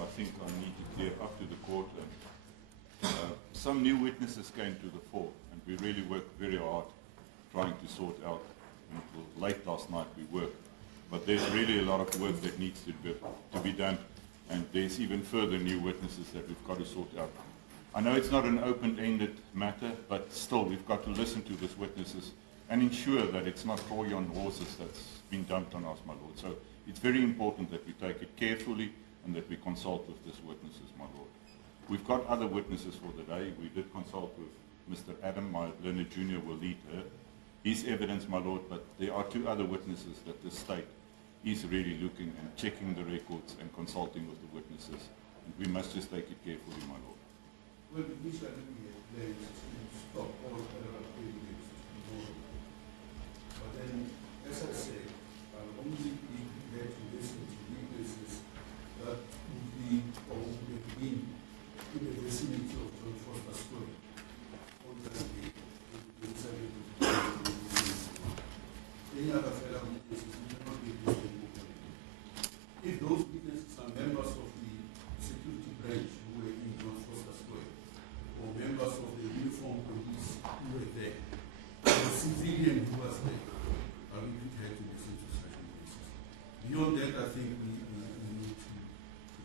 I think I need to clear up to the court. Some new witnesses came to the fore, and we really worked very hard trying to sort out. Until late last night we worked, but there's really a lot of work that needs to be done, and there's even further new witnesses that we've got to sort out. I know it's not an open-ended matter, but still we've got to listen to these witnesses and ensure that it's not toy on horses that's been dumped on us, my Lord. So it's very important that we take it carefully and that we consult with these witnesses, my Lord. We've got other witnesses for the day. We did consult with Mr. Adam, my Leonard Jr. will lead her. His evidence, my Lord, but there are two other witnesses that the state is really looking and checking the records and consulting with the witnesses. And we must just take it carefully, my Lord. Well, we shall stop all other activities tomorrow. But then, as I said, I'll only be prepared to listen to witnesses that would be or would have been in the vicinity of John Foster Square on that day. Any other fellow witnesses will not be listening openly. If those witnesses are members of the security branch who were in John Foster Square, or members of the uniformed police who were there, or a civilian who was there, I will be prepared to listen to such witnesses. Beyond that, I think we need to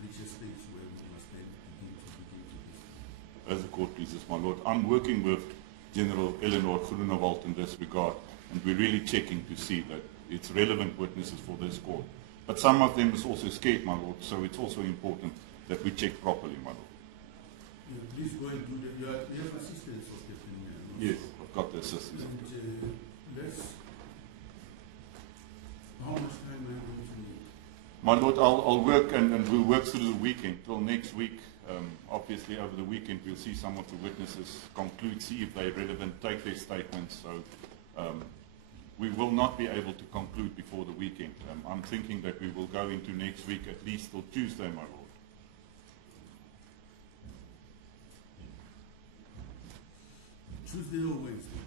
reach a stage where we must then begin to listen. As the court pleases, my Lord, I'm working with General Eleanor Groenewald in this regard, and we're really checking to see that it's relevant witnesses for this court. But some of them is also scared, my Lord, so it's also important that we check properly, my Lord. Yeah, please go and do that. You have assistance of the Premier. Yes, I've got the assistance. And how much time are you going to need? My Lord, I'll work and we'll work through the weekend till next week. Obviously, over the weekend, we'll see some of the witnesses conclude, see if they're relevant, take their statements. So we will not be able to conclude before the weekend. I'm thinking that we will go into next week at least till Tuesday, my Lord. Tuesday or Wednesday?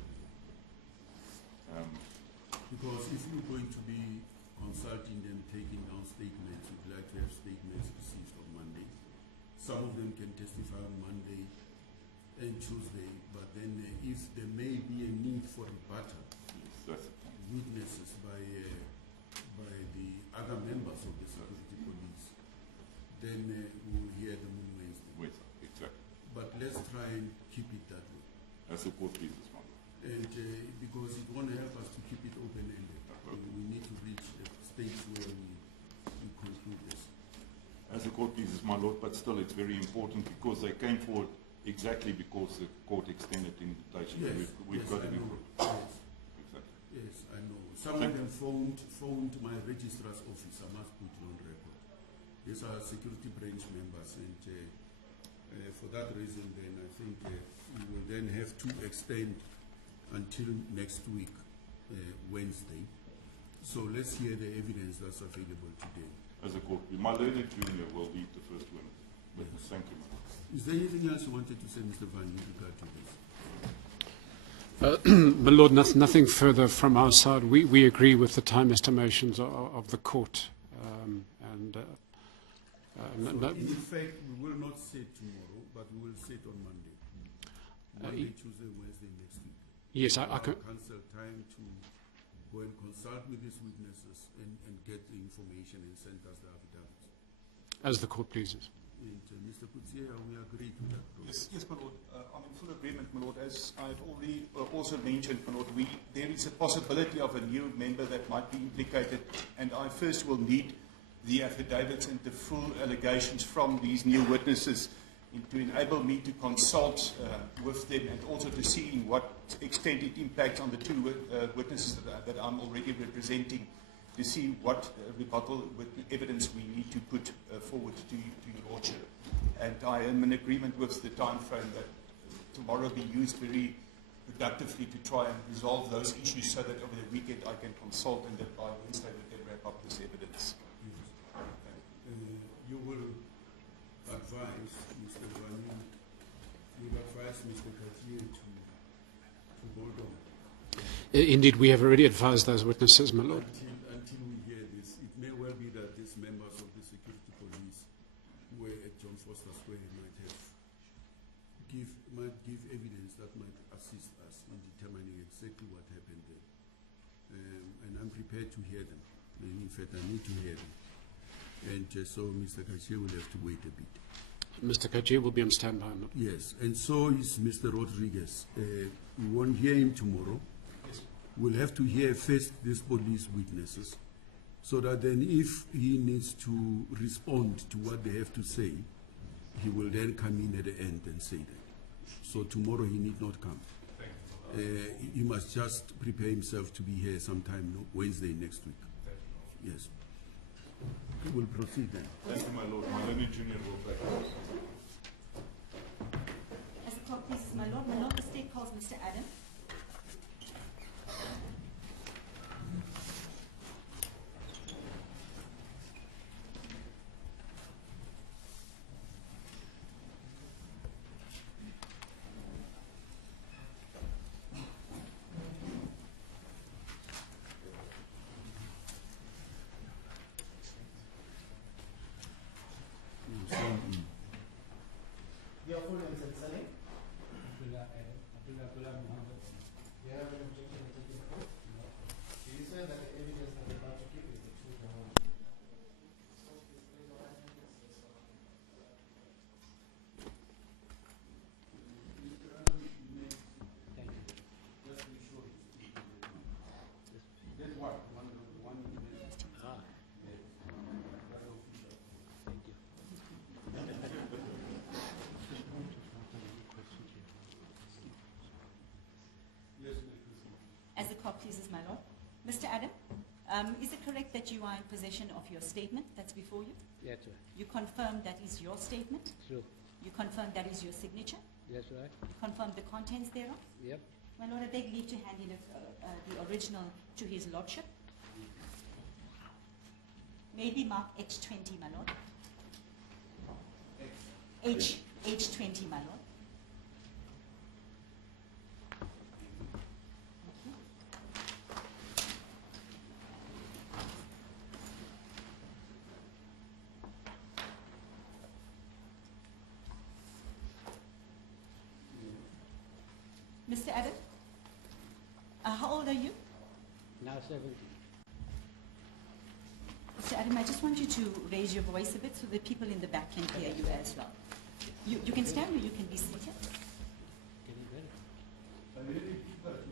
Because if you're going to be consulting them, taking down statements, we'd like to have statements received on Monday. Some of them can testify on Monday and Tuesday, but then if there may be a need for rebuttal, witnesses by the other members of the security police, then we'll hear them on Wednesday. Exactly. But let's try and keep it that way. As the court pleases, my Lord. And because it won't help us to keep it open-ended. We need to reach a stage where we conclude this. As the court pleases, my Lord, but still it's very important because they came forward exactly because the court extended the invitation. Yes, we've got to be good. Yes. Exactly. Yes, I know. Some of them phoned my registrar's office. I must put it on record. These are security branch members, and for that reason, then I think we will then have to extend until next week, Wednesday. So let's hear the evidence that's available today. As a court, my Leonard Jr. will lead the first witness. Thank you, my Lord. Is there anything else you wanted to say, Mr. Van, in regard to this? My Lord, nothing further from our side. We agree with the time estimations of the court. In effect, we will not sit tomorrow, but we will sit on Monday. Monday, Tuesday, Wednesday next week. Yes, I can. Council time to go and consult with these witnesses and get the information and send us the affidavits. As the court pleases. And Mr. Kutsia, we agree to that process. Yes, my Lord. I'm in full agreement, my Lord. As I've already also mentioned, my Lord, there is a possibility of a new member that might be implicated, and I first will need the affidavits and the full allegations from these new witnesses to enable me to consult with them and also to see in what extent it impacts on the two witnesses that I'm already representing, to see what rebuttal evidence we need to put forward to your Lordship. And I am in agreement with the time frame that tomorrow be used very productively to try and resolve those issues so that over the weekend I can consult and that by Wednesday we can wrap up this evidence. You will advise Mr. Vanu, you will advise Mr. Katier to hold on. Indeed, we have already advised those witnesses, my Lord. Until we hear this, it may well be that these members of the security police were John Foster Square might give evidence that might assist us in determining exactly what happened there. And I'm prepared to hear them. And in fact, I need to hear them. And so Mr. Kachi will have to wait a bit. Mr. Kaji will be on standby. Yes, and so is Mr. Rodriguez. We won't hear him tomorrow. Yes. We'll have to hear first these police witnesses, so that then if he needs to respond to what they have to say, he will then come in at the end and say that. So tomorrow he need not come. He must just prepare himself to be here sometime Wednesday next week. Yes. We'll proceed then. Thank you, my lord. My learned junior will back. As the court pleases, my lord. My lord, the state calls Mr. Adam. Your full name and surname? Abdullah Muhammad. Do you have an objection to taking the oath? No. Do you swear that the evidence that you're about to give is the truth and whole truth? Thank you. Just be sure That's what? One Ah, thank you. As the court pleases, my lord. Mr. Adam, is it correct that you are in possession of your statement that's before you? That's right. You confirm that is your statement? True. You confirm that is your signature? That's right. You confirm the contents thereof? Yep. My lord, I beg leave to hand in the original to his lordship. Maybe mark H20, my lord. H20, my lord. Mr. Adam, how old are you? Now 70. Mr. Adam, I just want you to raise your voice a bit so that people in the back can hear you as well. You can stand or you can be seated. Can you get it?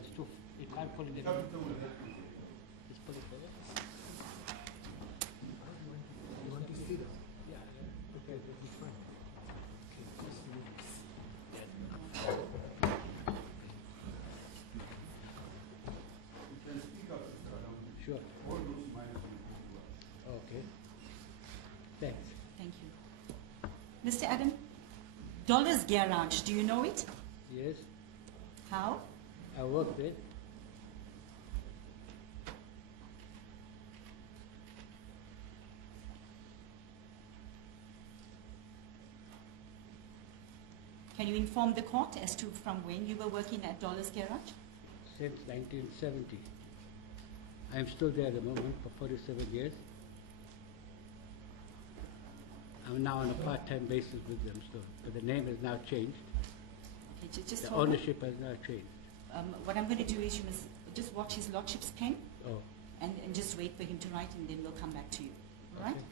It's too. You can't put it in. Just put it there. You want to see that? Yeah. Okay, that's fine. Sure. Okay. Thanks. Thank you. Mr. Adam, Dollar's Garage, do you know it? Yes, How? I work there. Can you inform the court as to from when you were working at Dollar's Garage? Since 1970. I'm still there at the moment for 47 years. I'm now on a part-time basis with them still, but the name has now changed. Okay, just The hold on. ownership has now changed. What I'm going to do is you must just watch his lordship's pen Oh, and just wait for him to write and then we'll come back to you. All right? okay.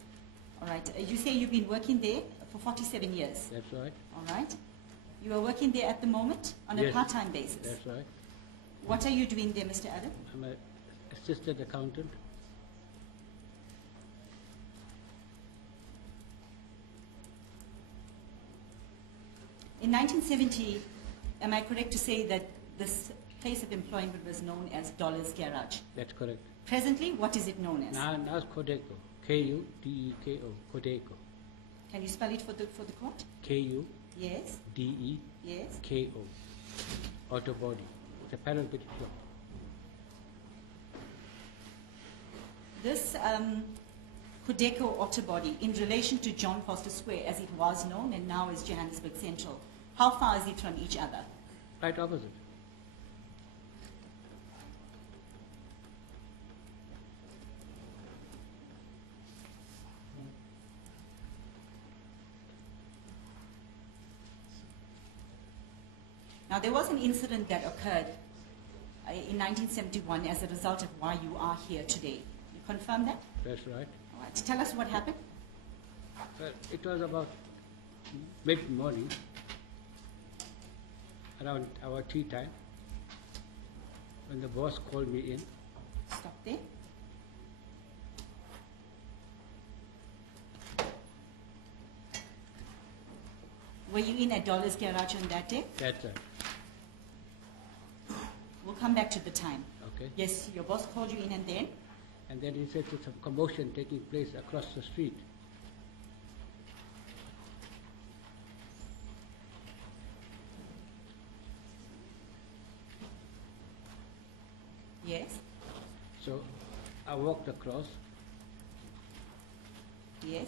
All right. You say you've been working there for 47 years. That's right. All right? You are working there at the moment on a Yes. part-time basis. That's right. What are you doing there, Mr. Adam? I'm an assistant accountant. In 1970, am I correct to say that this place of employment was known as Dollar's Garage? That's correct. Presently, what is it known as? Now it's Codeco. K-U-D-E-K-O. Codeco. Can you spell it for the court? K-U-D-E-K-O. Yes. Yes. Auto body. It's a panel beating shop. This Codeco Auto Body, in relation to John Foster Square as it was known and now is Johannesburg Central, how far is it from each other? Right opposite. Now, there was an incident that occurred in 1971 as a result of why you are here today. You confirm that? That's right. All right. Tell us what happened. Well, it was about mid-morning, around our tea time, when the boss called me in. Stop there. Were you in Abdullah's garage on that day? That's right. We'll come back to the time. Okay. Yes, your boss called you in and then? And then he said there's some commotion taking place across the street. Yes. So I walked across, Yes.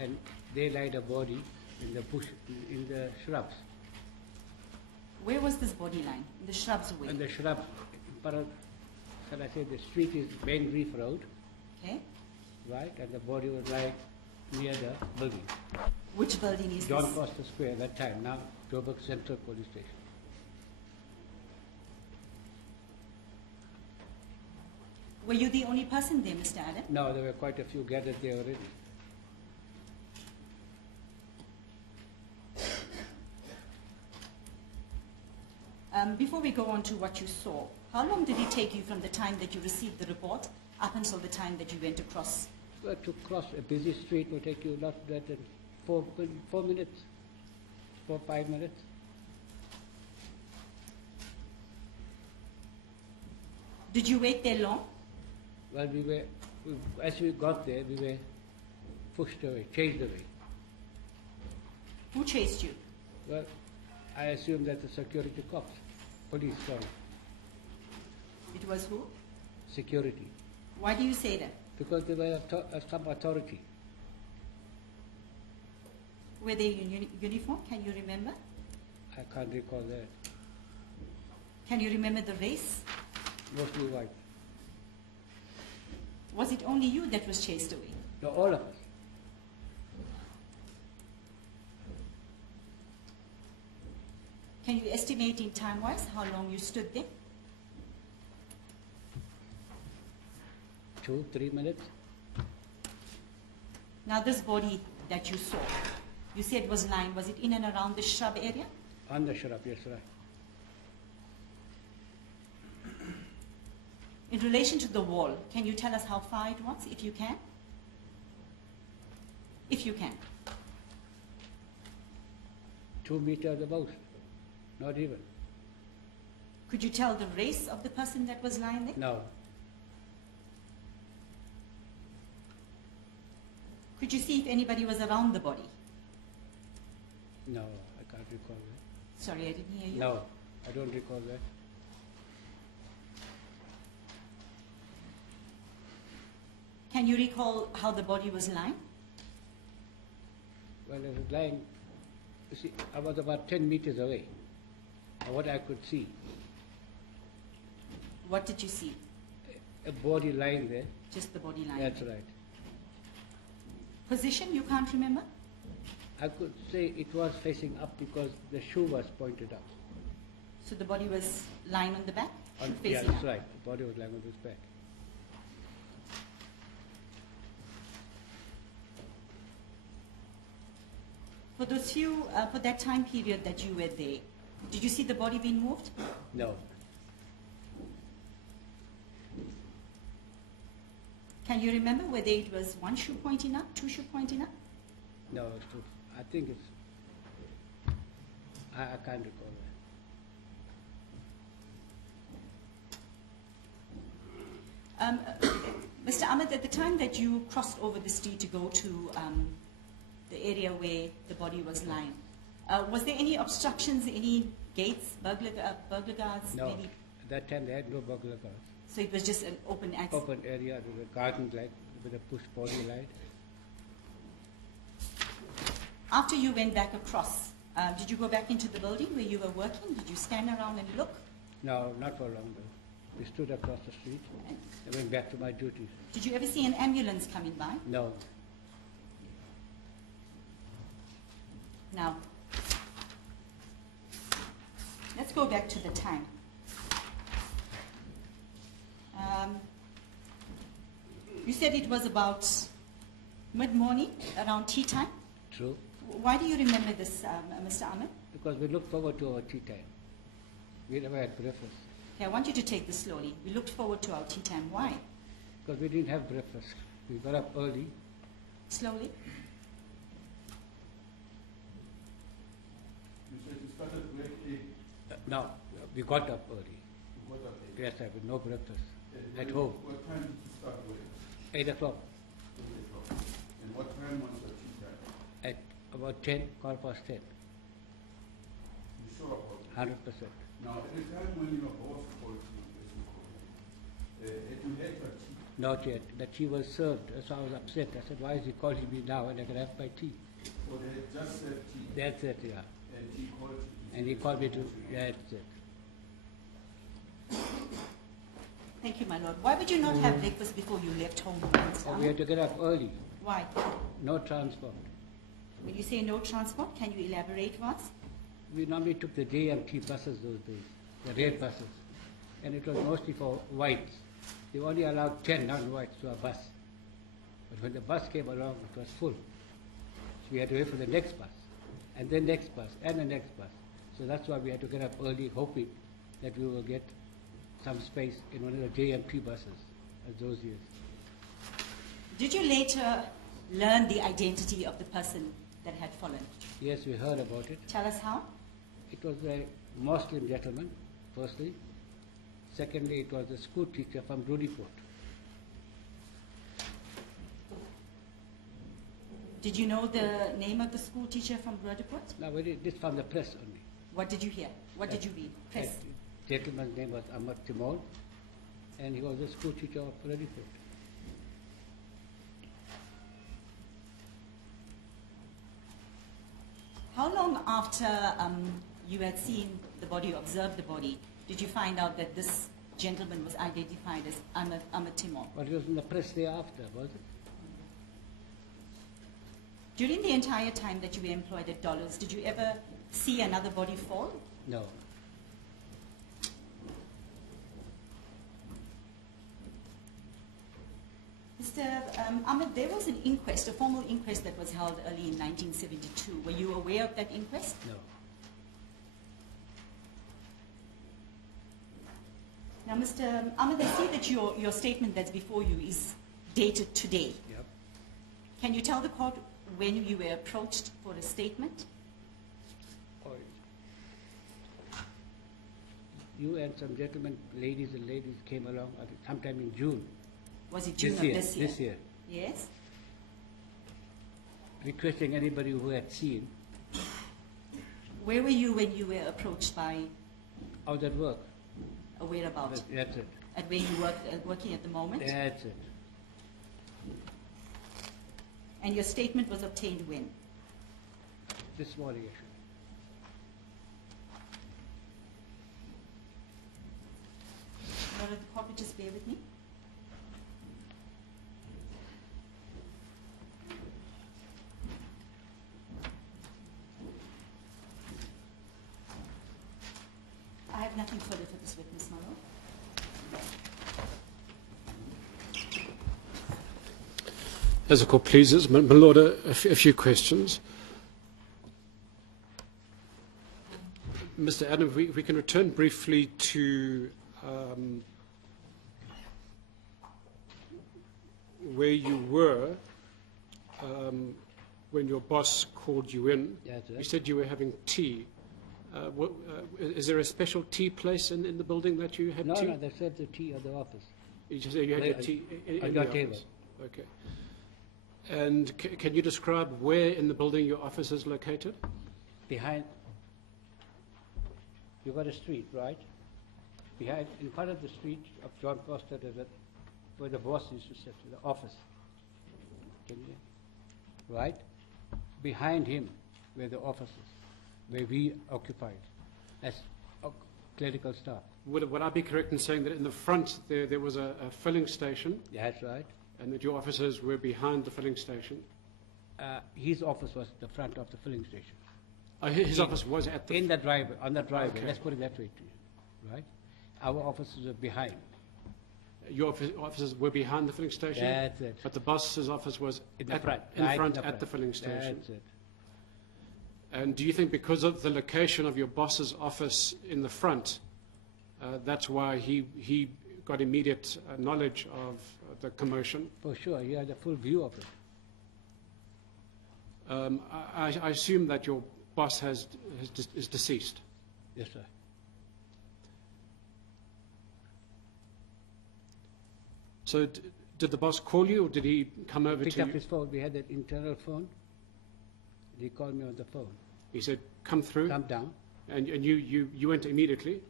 and they laid a body in the bush, in the shrubs. Where was this body line? In the shrubs away. And the shrubs, shall I say, the street is Main Reef Road, Okay. right? And the body was lying near the building. Which building is John this? Foster Square at that time, now Joburg Central Police Station. Were you the only person there, Mr. Adam? No, there were quite a few gathered there already. Before we go on to what you saw, how long did it take you from the time that you received the report up until the time that you went across? Well, to cross a busy street will take you not less than 4 minutes, 5 minutes. Did you wait there long? Well, as we got there, we were pushed away, chased away. Who chased you? Well, I assume that the security cops, police, sorry, It was who? security, Why do you say that? because they were some authority. Were they in uniform? Can you remember? I can't recall that. Can you remember the race? Mostly white. Was it only you that was chased away? No, all of us. Can you estimate in time-wise how long you stood there? 2, 3 minutes. Now this body that you saw, you said was lying, was it in and around the shrub area? On the shrub, yes, right. In relation to the wall, can you tell us how far it was, if you can? If you can. 2 meters at most, not even. Could you tell the race of the person that was lying there? No, Could you see if anybody was around the body? no, I can't recall that. Sorry, I didn't hear you. No, I don't recall that. Can you recall how the body was lying? Well, it was lying, you see, I was about 10 meters away, what I could see. What did you see? A body lying there, Just the body lying that's there. right. Position, you can't remember? I could say it was facing up because the shoe was pointed up. So the body was lying on the back? Yeah, Facing that's up. right, the body was lying on his back. For those few, for that time period that you were there, did you see the body being moved? No, Can you remember whether it was one shoe pointing up, two shoe pointing up? no, it's true. I think it's, I can't recall that. Mr. Ahmed, at the time that you crossed over the street to go to the area where the body was lying, was there any obstructions, any gates, burglar guards? No, Maybe? at that time they had no burglar guards. So it was just an open access. Open area with a garden light, with a push body light. After you went back across, did you go back into the building where you were working? Did you stand around and look? No, not for long though. We stood across the street and went back to my duties. Did you ever see an ambulance coming by? No, Now, let's Let's go back to the time. You said it was about mid-morning, around tea time. True. Why do you remember this, Mr. Ahmed? Because we looked forward to our tea time. We never had breakfast. Okay, I want you to take this slowly. We looked forward to our tea time. Why? Because we didn't have breakfast. We got up early. Slowly. You said you started work 8. No, we got up early. You got up 8. Yes, sir, with no breakfast. And At when- home. What time did you start work? 8 o'clock. 8 o'clock. And what time was your tea time? At about 10, 10:15. You sure about it? 100%. Now, at the time when your boss called you, as you called him, had you had your tea? Not yet. The tea was served, so I was upset. I said, why is he calling me now and I can have my tea? Or they had just served tea? That's it, yeah. And he called you? And he called me to, that's it. Thank you, my lord. Why would you not have breakfast before you left home, Mr. We Ahmed? had to get up early. Why? No transport. When you say no transport, can you elaborate for us? We normally took the JMT buses those days, the red buses. And it was mostly for whites. They only allowed 10 non-whites to a bus. But when the bus came along, it was full. So we had to wait for the next bus, and the next bus, and the next bus. So that's why we had to get up early, hoping that we will get some space in one of the JMT buses at those years. Did you later learn the identity of the person that had fallen? Yes, we heard about it. Tell us how. It was a Muslim gentleman, firstly. Secondly, it was a school teacher from Rudiport. Did you know the name of the school teacher from Rudiport? Now, we did this from the press only. What did you hear? What did you read? Press. That gentleman's name was Timol, and he was a school teacher of Rudiport. How long after you had seen the body, observed the body, did you find out that this gentleman was identified as Ahmed Timol? But it was in the press thereafter, was it? During the entire time that you were employed at Dollars, did you ever see another body fall? No. Mr. Ahmed, there was an inquest, a formal inquest that was held early in 1972. Were you aware of that inquest? No. Now, Mr. Ahmed, I see that your statement that's before you is dated today. Yep. Can you tell the court when you were approached for a statement? Oh, you and some gentlemen, ladies and ladies, came along sometime in June. Was it June This of year, this year? this year. Yes. Requesting anybody who had seen. Where were you when you were approached by How that work? a whereabouts? That's it. At where you work, working at the moment? That's it. And your statement was obtained when? This morning, actually. Lord of the court, just bear with me. I have nothing further for this witness, my lord. As the court pleases, my lord, a few questions. Mr. Adam, we can return briefly to where you were when your boss called you in. That's right. You said you were having tea. Is there a special tea place in the building that you had No, tea? no, they served the tea at the office. You just said you had your tea in on the your table. office. Okay. And can you describe where in the building your office is located? Behind, you got a street, right? Behind, in front of the street of John Foster, there's where the boss used to sit, the office. Can you, right? Behind him, where the office is, where we occupied as clerical staff. Would I be correct in saying that in the front there was a filling station That's right. and that your offices were behind the filling station? His office was the front of the filling station. His office was at the... In the driveway, on the driveway, Okay. let's put it that way, right? Our offices are behind. Your offices were behind the filling station? That's it. But the boss's office was In the front. in right front in at the filling station? That's it. And do you think because of the location of your boss's office in the front, that's why he got immediate knowledge of the commotion? For sure, you had a full view of it. I assume that your boss is deceased. Yes, sir. So did the boss call you, or did he come over Picked to up you? his phone. We had an internal phone. He called me on the phone. He said, come through, Come down. and you went immediately,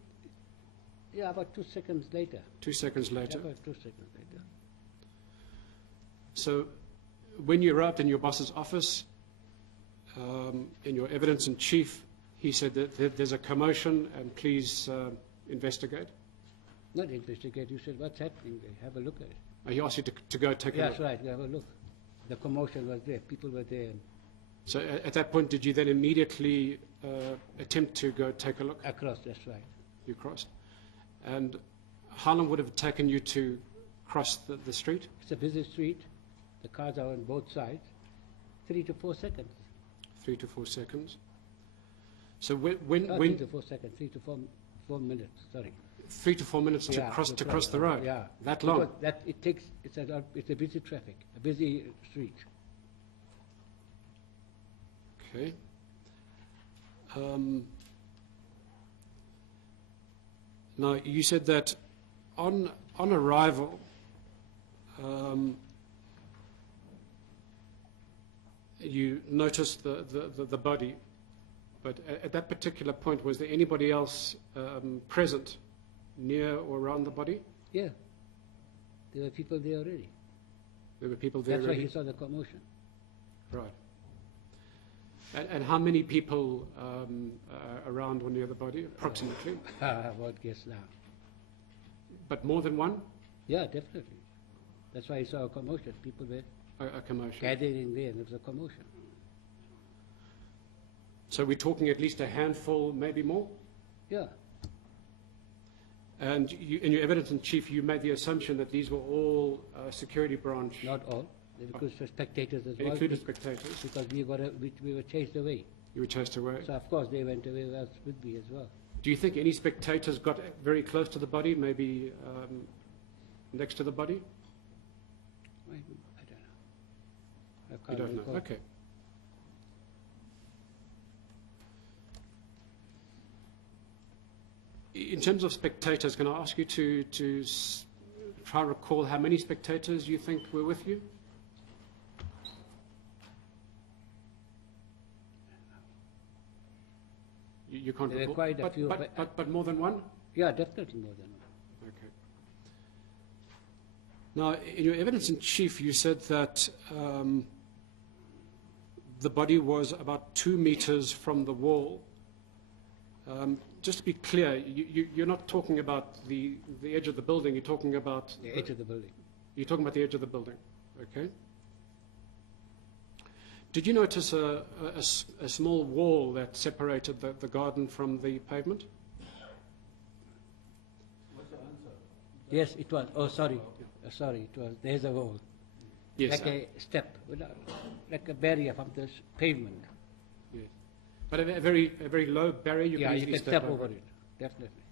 Yeah, about 2 seconds later. 2 seconds Yeah, later. about 2 seconds later. So when you arrived in your boss's office, in your evidence in chief, he said that there's a commotion and please investigate. Not investigate. You said, what's happening there? Have a look at it. He asked you to go take a That's look. right. Have a look. The commotion was there. People were there. So at that point, did you then immediately attempt to go take a look? Across, that's right. You crossed. And how long would it have taken you to cross the street? It's a busy street. The cars are on both sides. 3 to 4 seconds. 3 to 4 seconds. So Not when 3 to 4 seconds. 3 to 4 minutes. Sorry. 3 to 4 minutes to Yeah, cross the road? Yeah. That long? Because that it takes. It's a busy traffic. A busy street. Okay. Now, you said that on arrival, you noticed the body, but at that particular point, was there anybody else present near or around the body? Yeah. There were people there already. There were people there That's why already? he saw the commotion. Right. And how many people around or near the body, approximately? I won't guess now. But more than one? Yeah, definitely. That's why he saw a commotion. People were A commotion. gathering there, and there was a commotion. So we're talking at least a handful, maybe more? Yeah. And in your evidence in chief, you made the assumption that these were all security branch, Not all. They included spectators as well. included spectators. Because we were chased away. You were chased away. So of course they went away with me as well. Do you think any spectators got very close to the body, maybe next to the body? I don't know. I You can't don't know. recall. Okay. In terms of spectators, can I ask you to try and recall how many spectators you think were with you? You can't There were recall. quite a few, But more than one? Yeah, definitely more than one. Okay. Now, in your evidence in chief, you said that the body was about 2 meters from the wall. Just to be clear, you're not talking about the edge of the building. You're talking about The edge of the building. You're talking about the edge of the building. Okay. Did you notice a small wall that separated the garden from the pavement? Yes, it was. Oh, sorry. Sorry, it was. There's a wall. Yes. Like a step, like a barrier from the pavement. Yes. But a very low barrier. You Yeah, can you easily can step over it. Definitely.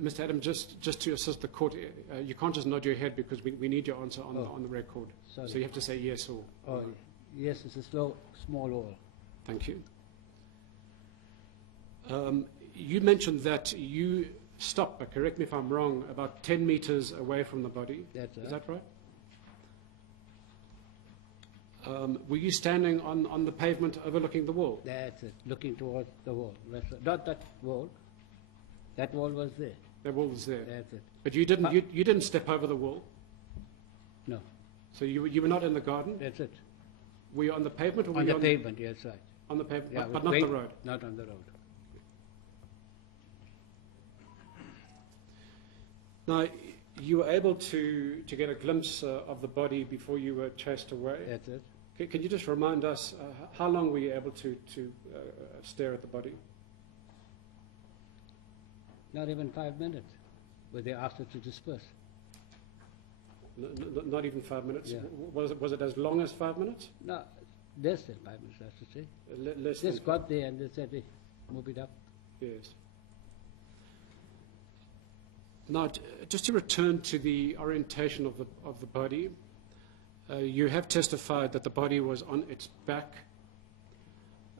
Mr. Adam, just to assist the court, you can't just nod your head because we need your answer on the record. Sorry. So you have to say yes or Oh, no. yes, it's a small wall. Thank you. You mentioned that you stopped, but correct me if I'm wrong, about 10 meters away from the body. That's Is right. that right? Were you standing on the pavement overlooking the wall? That's it, looking towards the wall. Not that wall. That wall was there. The wall was there. That's it. But you didn't step over the wall. No, So you were not in the garden? that's it. Were you on the pavement or were On you the pavement, yes, right. on the pavement, Yeah, but with not the weight- road? Not on the road. Now, you were able to get a glimpse of the body before you were chased away. That's it. Can you just remind us how long were you able to stare at the body? Not even 5 minutes, where they asked us to disperse. Not even 5 minutes? Yeah. Was it as long as 5 minutes? No, less than 5 minutes, I have to say. Less Just than got there and they said, hey, move it up. Yes. Now, just to return to the orientation of the body, you have testified that the body was on its back,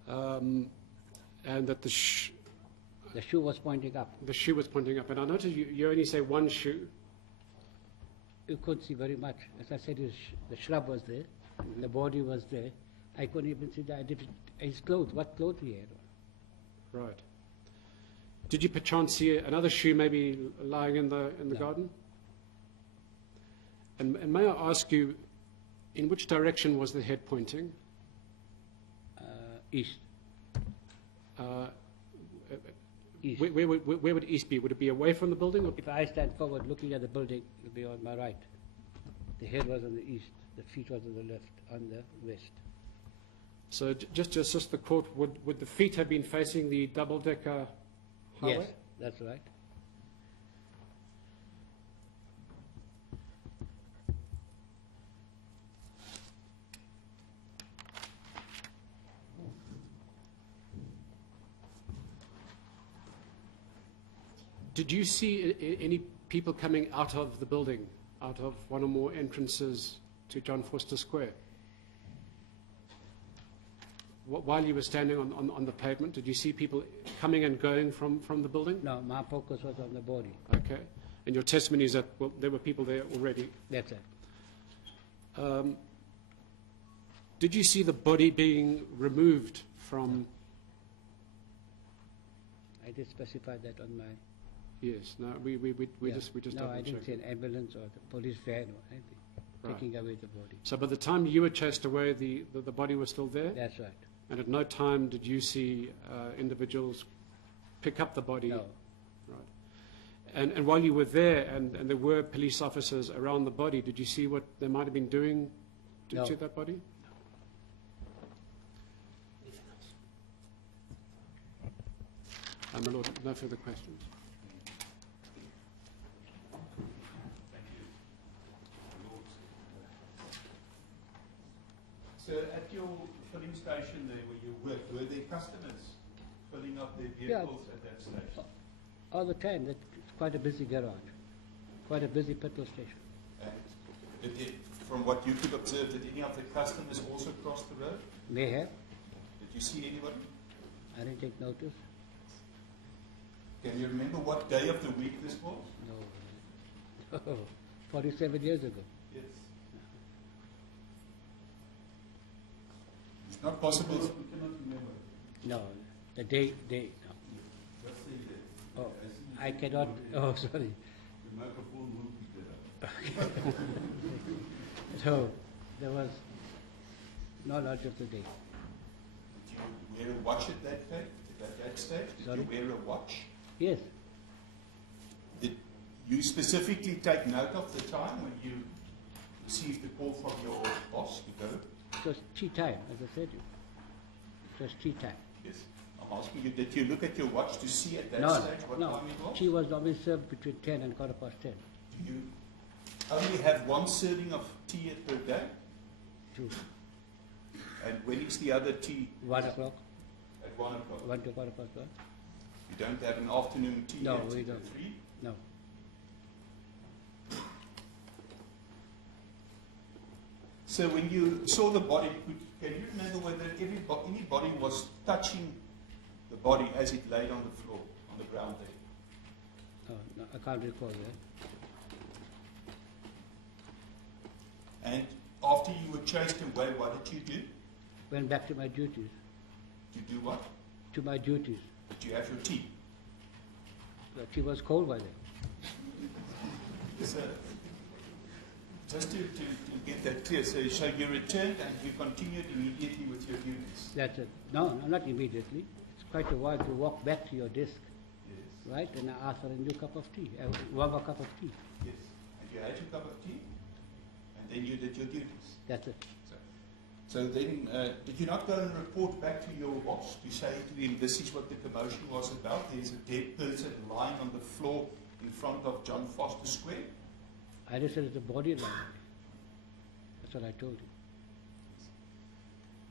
and that the shoe was pointing up. The shoe was pointing up, and I noticed you only say one shoe. You couldn't see very much. As I said, the shrub was there, the body was there. I couldn't even see his clothes, what clothes he had on. Right. Did you perchance see another shoe maybe lying in the garden? And may I ask you, in which direction was the head pointing? East. East. Where would east be? Would it be away from the building? Or? If I stand forward looking at the building, it will be on my right. The head was on the east, the feet was on the left, on the west. So just to assist the court, would the feet have been facing the double-decker highway? Yes, that's right. Did you see any people coming out of the building, out of one or more entrances to John Vorster Square? While you were standing on the pavement, did you see people coming and going from the building? No, my focus was on the body. Okay. And your testimony is that, well, there were people there already. That's it. Did you see the body being removed from... I did specify that on my... Yes. No, we just No, double I didn't see check. an ambulance or the police van or anything taking away the body. So by the time you were chased away, the body was still there? That's right. And at no time did you see individuals pick up the body? No. Right. And while you were there and there were police officers around the body, did you see what they might have been doing No. to that body? My Lord, no further questions. So at your filling station there where you worked, were there customers filling up their vehicles at that station? All the time. It's quite a busy garage, quite a busy petrol station. And from what you could observe, did any of the customers also cross the road? May have. Did you see anybody? I didn't take notice. Can you remember what day of the week this was? No. 47 years ago. Yes. It's not possible. We cannot remember. No, the day, no. Just say that. Oh, I cannot, oh, sorry. The microphone won't pick that up. So, there was no knowledge of the day. Did you wear a watch at that stage? Did Sorry? you wear a watch? Yes, Did you specifically take note of the time when you received the call from your boss to go? it was tea time, as I said. It was tea time. Yes. I'm asking you, did you look at your watch to see at that No, stage what no. time it was? Tea was always served between 10 and 10:15. Do you only have one serving of tea per day? 2, And when is the other tea? 1 o'clock, At 1 o'clock. 1 to 1:15. You don't have an afternoon tea No, at we don't. 3? No. So when you saw the body, can you remember whether anybody was touching the body as it laid on the floor, on the ground there? Oh, no, I can't recall that. And after you were chased away, what did you do? Went back to my duties. You do what? To my duties. Did you have your tea? The tea was cold by then. So, just to get that clear, so you returned and you continued immediately with your duties? That's it. No, not immediately. It's quite a while to walk back to your desk, Yes. right? And I asked for a new cup of tea, a warmer cup of tea. Yes. And you had your cup of tea, and then you did your duties. That's it. So, So then, did you not go and report back to your boss to say to him, this is what the commotion was about? There's a dead person lying on the floor in front of John Foster Square? I just said it's a body lying. That's what I told him.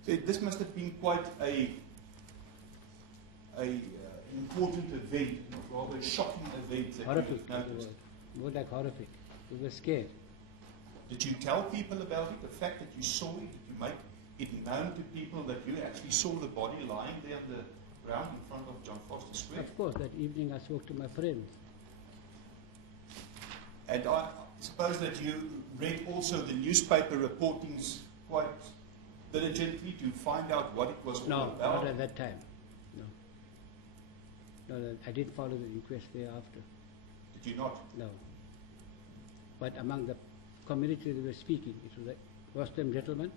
So this must have been quite a important event, rather a shocking event that Horrific, you have noticed. more like horrific. We were scared. Did you tell people about it? The fact that you saw it, did you make it known to people that you actually saw the body lying there on the ground in front of John Foster Square? Of course, that evening I spoke to my friend. And I suppose that you read also the newspaper reportings quite diligently to find out what it was all No, about. not at that time. No, I didn't follow the inquest thereafter. Did you not? No. But among the community they were speaking, it was a Muslim gentleman,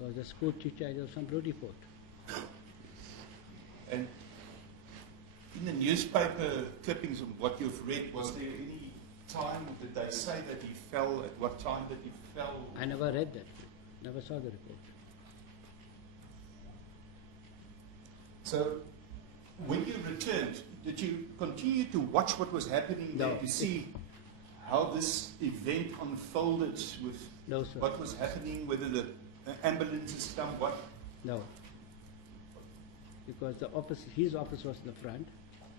there was a school teacher, there was some road report. And in the newspaper clippings of what you've read, was there any time did they say that he fell? At what time did he fell? I never read that, never saw the report. So, when you returned, did you continue to watch what was happening there No. to see how this event unfolded with No, sir. what was happening, whether the ambulances come, what? No. Because the office, his office was in the front,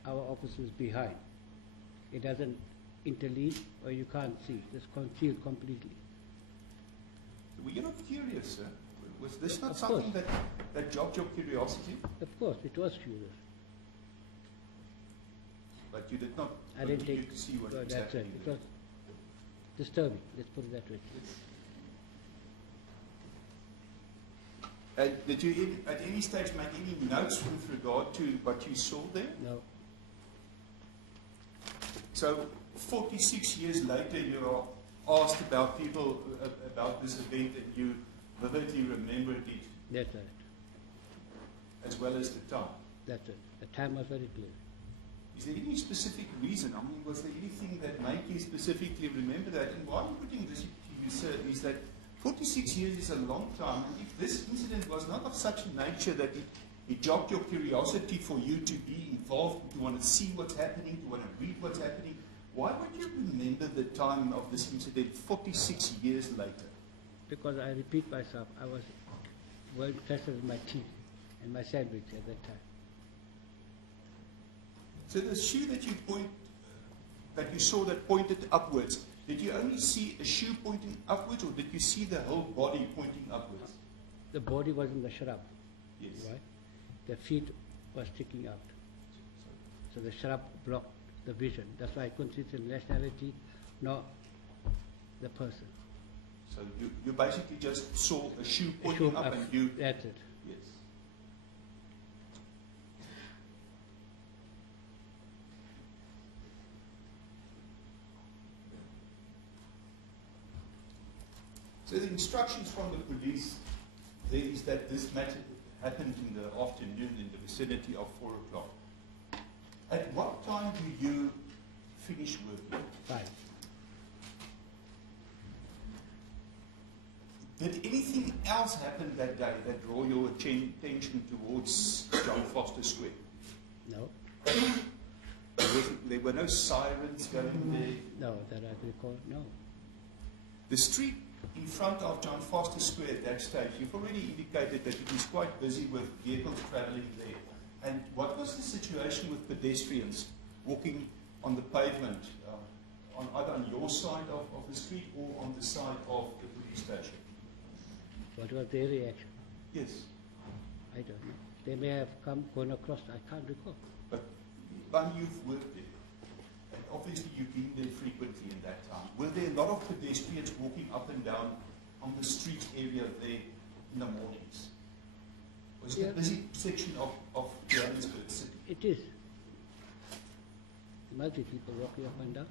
our office was behind. It doesn't interleave or you can't see, it's concealed completely. Were you not curious, sir? Was this not Of something course. that jogged your curiosity? Of course, it was curious. But you did not I didn't continue take, to see what was that's right, happening it there? was disturbing, let's put it that way. Did you at any stage make any notes with regard to what you saw there? No, So 46 years later, you are asked about people, about this event, and you vividly remembered it that's right, as well as the time. that's it. The time was very clear. Is there any specific reason? I mean, was there anything that made you specifically remember that? And why I'm putting this to you, sir, is that 46 years is a long time, and if this incident was not of such a nature that it jogged your curiosity for you to be involved, to want to see what's happening, to want to read what's happening, why would you remember the time of this incident 46 years later? Because I repeat myself, I was well interested in my tea and my sandwich at that time. So the shoe that you saw that pointed upwards, did you only see a shoe pointing upwards, or did you see the whole body pointing upwards? The body was in the shrub, Yes. right? The feet were sticking out. So the shrub blocked the vision. That's why I couldn't see the nationality nor the person. So you basically just saw a shoe It pointing showed up, up, and you... that's it. Yes. So the instructions from the police there is that this matter happened in the afternoon in the vicinity of 4 o'clock. At what time do you finish work? 5. Did anything else happen that day that draw your attention towards John Foster Square? No, There were no sirens going there. no, that I recall, no. The street in front of John Foster Square at that stage, you've already indicated that it is quite busy with vehicles travelling there. And what was the situation with pedestrians walking on the pavement, either on your side of the street or on the side of the police station? What was their reaction? Yes. I don't know. They may have gone across, I can't recall. But when you've worked there, and obviously you've been there frequently in that time, were there a lot of pedestrians walking up and down on the street area there in the mornings? Was it a busy section of Johannesburg City? It is. There must be people walking up and down.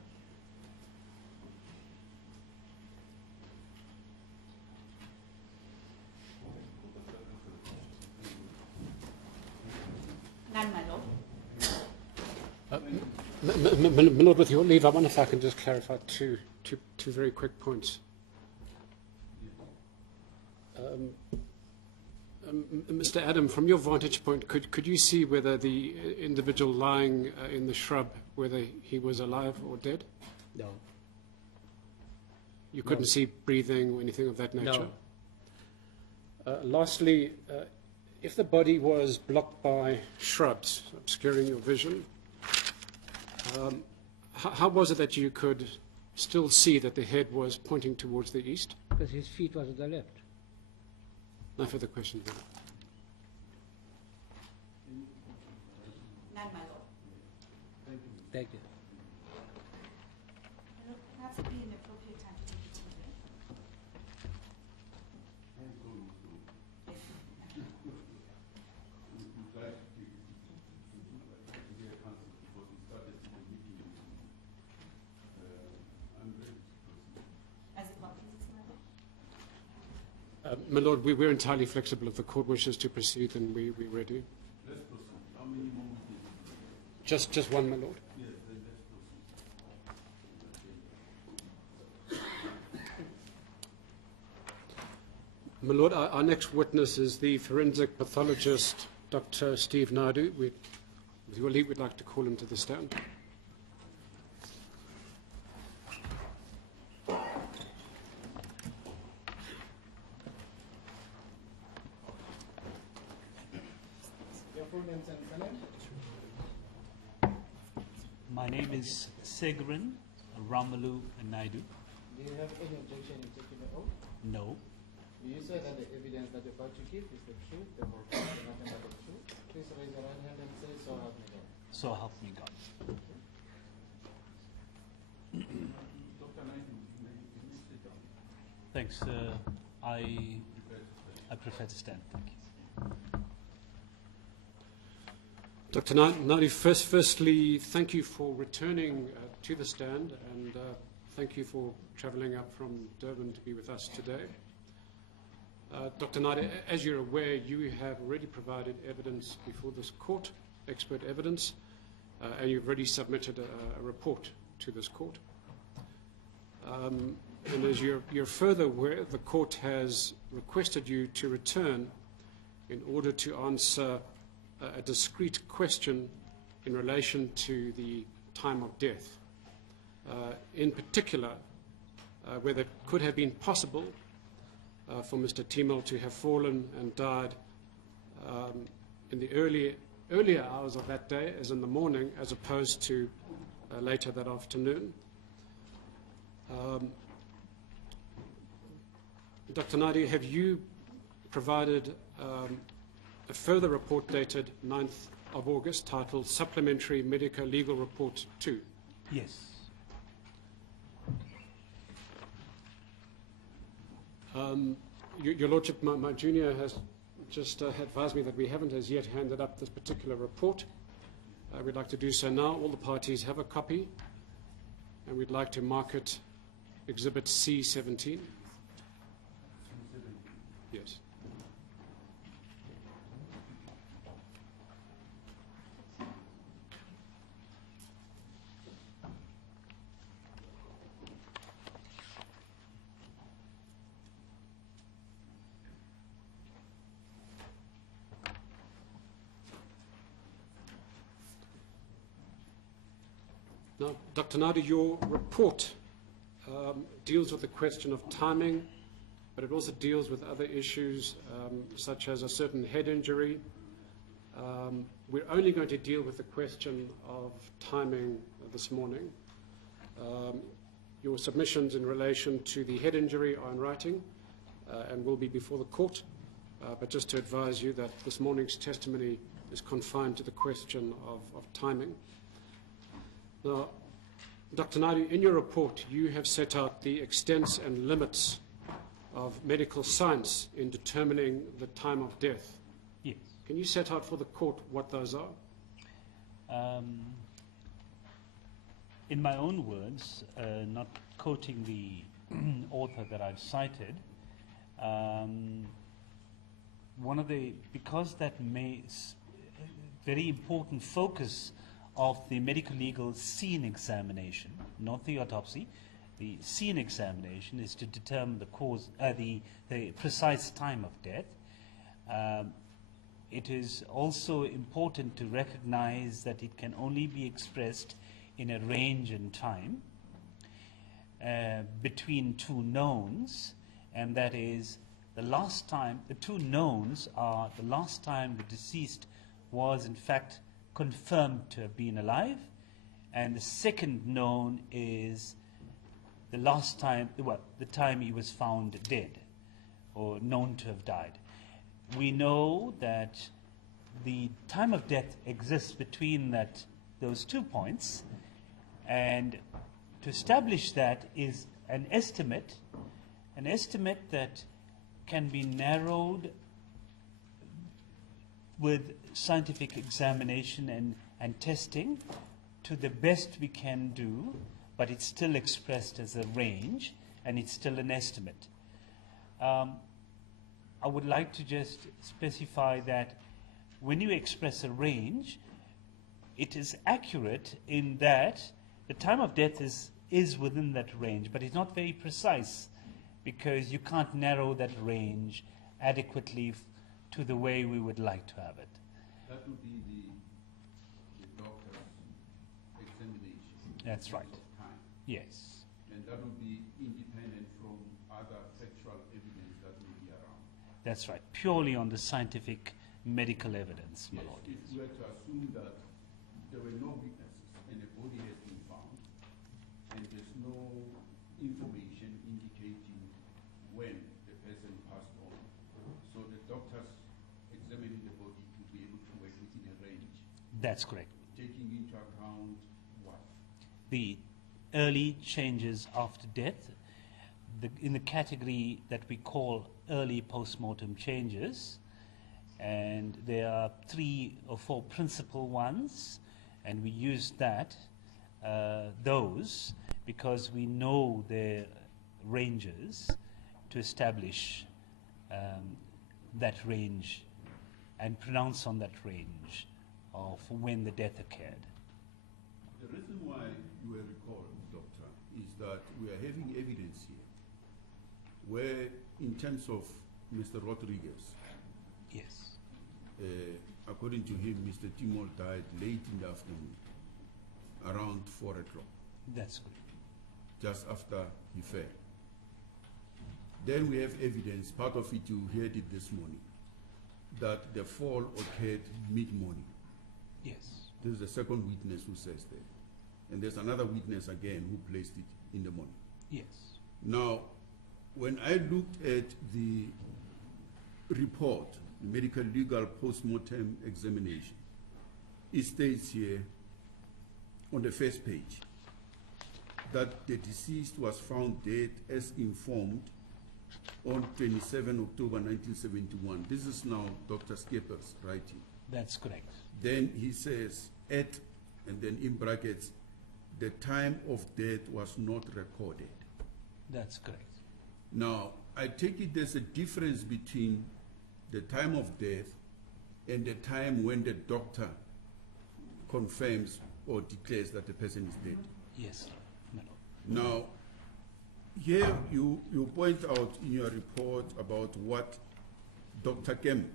None, my lord. Milord, with your leave, I wonder if I can just clarify two very quick points. Mr. Adam, from your vantage point, could you see whether the individual lying in the shrub, whether he was alive or dead? No. You couldn't No. see breathing or anything of that nature? No. Lastly, if the body was blocked by shrubs obscuring your vision, how was it that you could still see that the head was pointing towards the east? Because his feet was on the left. No further questions. Then. None, my lord. Thank you. Perhaps it would be an appropriate time to take it from there. As it pleases, my lord. My Lord, we're entirely flexible. If the court wishes to proceed, then we're ready. Let's proceed. How many more witnesses? Just one, my Lord. Yes, then let's proceed. My Lord, our next witness is the forensic pathologist, Dr. Steve Naidu. With your leave, we'd like to call him to the stand. My name is Segrin Ramalu Naidu. Do you have any objection in taking the oath? No. Do you swear that the evidence that you're about to give is the truth, the whole truth, and nothing but the truth? Please raise your right hand and say, so help me God. So help me God. Dr. Knighton, you may sit down. Thanks. I prefer to stand. Thank you. Dr. Naidu, firstly, thank you for returning to the stand, and thank you for travelling up from Durban to be with us today. Dr. Naidu, as you're aware, you have already provided evidence before this court, expert evidence, and you've already submitted a report to this court. And as you're further aware, the court has requested you to return in order to answer a discrete question in relation to the time of death. In particular, whether it could have been possible for Mr. Timol to have fallen and died in the earlier hours of that day, as in the morning, as opposed to later that afternoon. Dr. Naidu, have you provided a further report dated 9th of August titled Supplementary Medico Legal Report 2? Yes. Your Lordship, my junior has just advised me that we haven't as yet handed up this particular report. We'd like to do so now. All the parties have a copy, and we'd like to mark it Exhibit C17. Yes. Now, Dr. Naidu, your report deals with the question of timing, but it also deals with other issues such as a certain head injury. We're only going to deal with the question of timing this morning. Your submissions in relation to the head injury are in writing and will be before the court, but just to advise you that this morning's testimony is confined to the question of timing. Now, Dr. Naidu, in your report, you have set out the extents and limits of medical science in determining the time of death. Yes. Can you set out for the court what those are? In my own words, not quoting the author that I've cited, because that very important focus of the medical legal scene examination, not the autopsy, the scene examination is to determine the cause, the precise time of death. It is also important to recognize that it can only be expressed in a range in time between two knowns, and that is the last time, the two knowns are the last time the deceased was in fact confirmed to have been alive, and the second known is the last time, well, the time he was found dead or known to have died. We know that the time of death exists between those 2 points, and to establish that is an estimate that can be narrowed with scientific examination and testing to the best we can do, but it's still expressed as a range, and it's still an estimate. I would like to just specify that when you express a range, it is accurate in that the time of death is within that range, but it's not very precise because you can't narrow that range adequately to the way we would like to have it. That would be the doctor's examination. That's right. Of time. Yes. And that would be independent from other factual evidence that may be around. That's right. Purely on the scientific medical evidence, my Yes, lord. if we were to assume that there were no witnesses and a body has been found, and there's no information indicating when the person passed on, so the doctors examining the body would be able to work within a range, That's correct. taking into account what? The early changes after death, in the category that we call early postmortem changes, and there are 3 or 4 principal ones, and we use those because we know their ranges to establish that range and pronounce on that range of when the death occurred. The reason why you were recalled, Doctor, is that we are having evidence here where, in terms of Mr. Rodriguez, Yes. according to him, Mr. Timol died late in the afternoon, around 4 o'clock, That's good. just after he fell. Then we have evidence, part of it you heard it this morning, that the fall occurred mid-morning. Yes. This is the second witness who says that. And there's another witness again who placed it in the morning. Yes. Now, when I looked at the report, medical legal post-mortem examination, it states here on the first page that the deceased was found dead as informed on 27 October 1971. This is now Dr. Skipper's writing. That's correct. Then he says, and then in brackets, the time of death was not recorded. That's correct. Now, I take it there's a difference between the time of death and the time when the doctor confirms or declares that the person is dead. Yes, my lord. Now, here you point out in your report about what Dr. Kemp,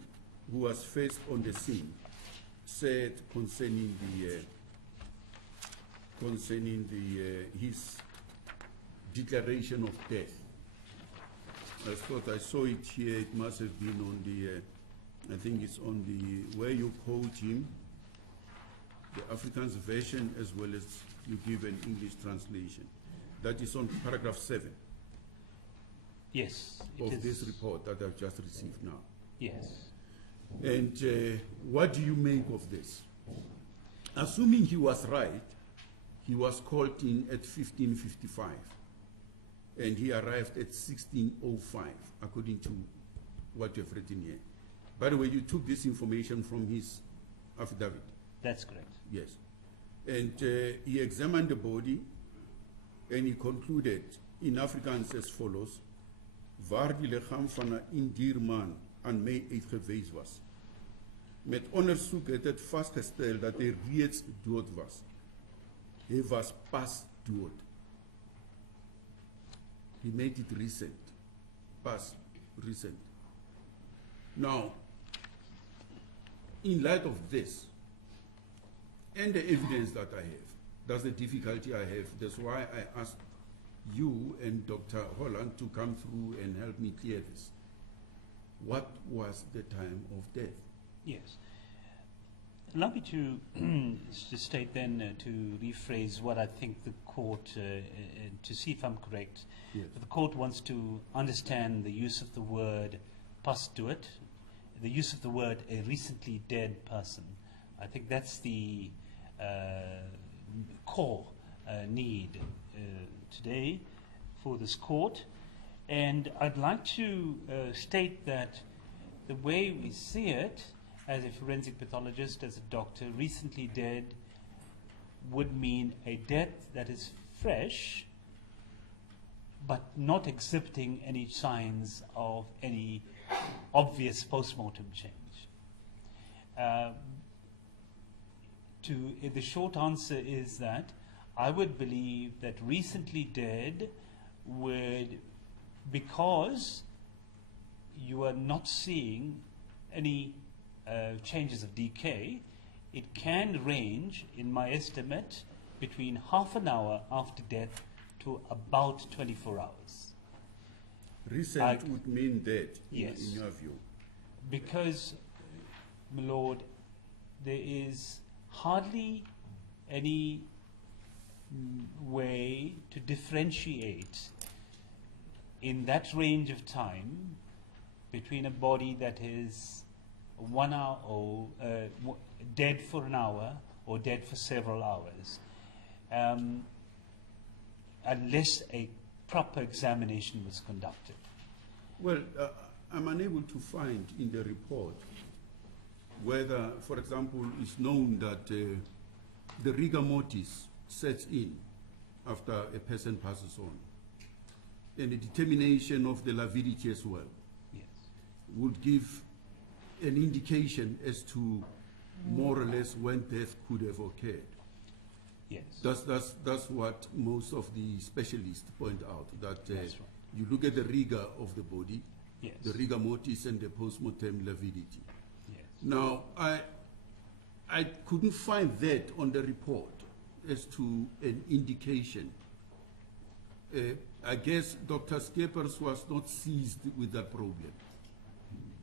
who was first on the scene, said concerning his declaration of death. I thought I saw it here. It must have been on the, I think it's on the, where you quote him, the Afrikaans version, as well as you give an English translation. That is on paragraph 7 Yes. it of is. this report that I've just received now. Yes. And what do you make of this? Assuming he was right, he was called in at 15:55, and he arrived at 16:05, according to what you've written here. By the way, you took this information from his affidavit. That's correct. Yes. And he examined the body, and he concluded in Afrikaans as follows: waar die liggaam van 'n indierman aan my uitgewys was. Met ondersoek het dit vasgestel dat hy reeds dood was. Hy was pas dood. He made it recent. Pas recent. Now, in light of this and the evidence that I have, that's the difficulty I have. That's why I asked you and Dr. Holland to come through and help me clear this. What was the time of death? Yes. Allow me to state then, to rephrase what I think the court, to see if I'm correct. Yes. The court wants to understand the use of the word postuit, the use of the word a recently dead person. I think that's the core need today for this court. And I'd like to state that the way we see it, as a forensic pathologist, as a doctor, recently dead would mean a death that is fresh, but not exhibiting any signs of any obvious post-mortem change. The short answer is that I would believe that recently dead would, because you are not seeing any changes of decay, it can range, in my estimate, between half an hour after death to about 24 hours. Recent would mean dead, yes, in your view. Because, my lord, there is hardly any way to differentiate in that range of time between a body that is 1 hour old, dead for an hour, or dead for several hours, unless a proper examination was conducted. Well, I'm unable to find in the report whether, for example, it's known that the rigor mortis sets in after a person passes on, and the determination of the lividity as well, yes, would give an indication as to more or less when death could have occurred. yes, That's what most of the specialists point out, that that's right. you look at the rigor of the body, Yes, the rigor mortis and the postmortem lividity. yes. Now, I couldn't find that on the report as to an indication. I guess Dr. Skeppers was not seized with that problem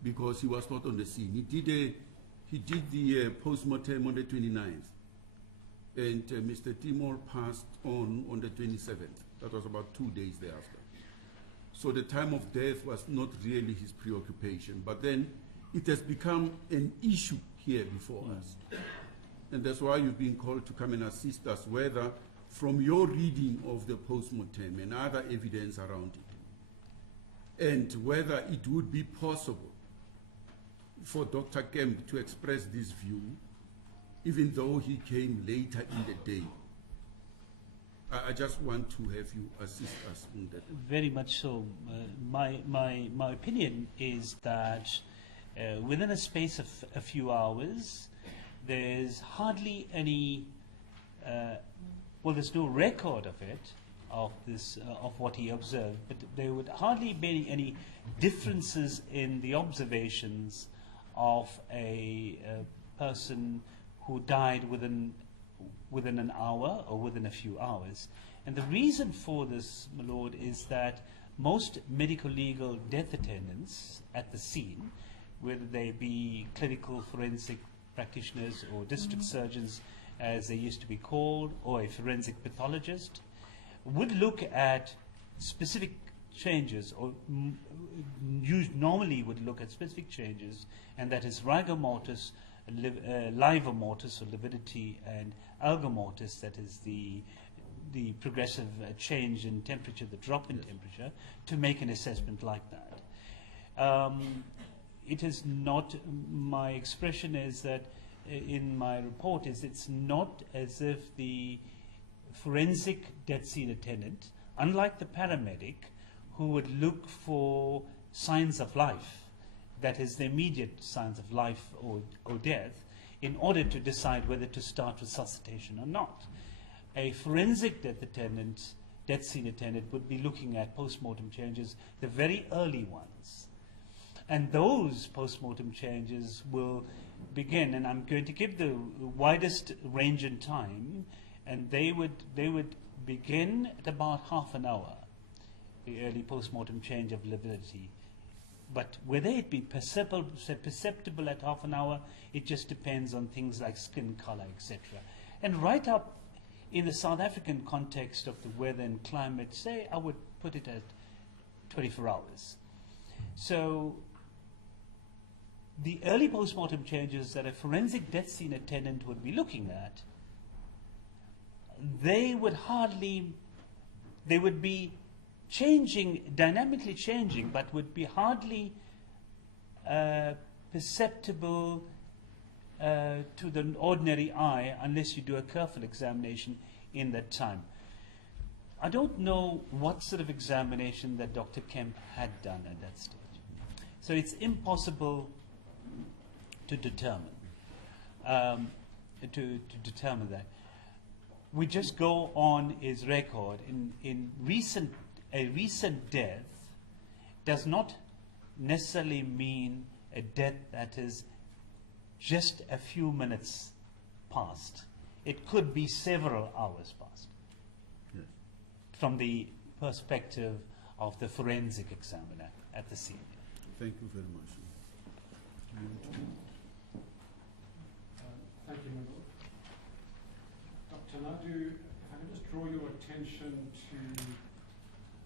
because he was not on the scene. He did the postmortem on the 29th, and Mr. Timol passed on the 27th. That was about 2 days thereafter. So the time of death was not really his preoccupation, but then it has become an issue here before us. And that's why you've been called to come and assist us, whether from your reading of the postmortem and other evidence around it, and whether it would be possible for Dr. Kemp to express this view, even though he came later in the day. I just want to have you assist us in that. Very much so. My opinion is that within a space of a few hours, there's hardly any, well, there's no record of it, of this, of what he observed, but there would hardly be any differences in the observations of a person who died within an hour or within a few hours. And the reason for this, my lord, is that most medical legal death attendants at the scene, whether they be clinical forensic practitioners or district surgeons as they used to be called, or a forensic pathologist, would look at specific changes, or normally would look at specific changes, and that is rigor mortis, livor mortis, or lividity, and alga mortis, that is the progressive change in temperature, the drop in temperature, to make an assessment like that. It is not, my expression is that in my report is it's not as if the forensic death scene attendant, unlike the paramedic, who would look for signs of life, that is the immediate signs of life or death, in order to decide whether to start resuscitation or not. A forensic death scene attendant would be looking at post-mortem changes, the very early ones. And those post-mortem changes will begin, and I'm going to give the widest range in time, and they would begin at about half an hour, the early post-mortem change of livability. But whether it be perceptible at half an hour, it just depends on things like skin color, etc. And right up in the South African context of the weather and climate, say, I would put it at 24 hours. So the early post-mortem changes that a forensic death scene attendant would be looking at, they would be changing, dynamically changing, but would be hardly perceptible to the ordinary eye unless you do a careful examination in that time. I don't know what sort of examination that Dr. Kemp had done at that stage. So it's impossible to determine determine that. We just go on his record. A recent death does not necessarily mean a death that is just a few minutes past. It could be several hours past. Yes. From the perspective of the forensic examiner at the scene. Thank you very much. Thank you, Mabel. Dr. Nadu, if I can just draw your attention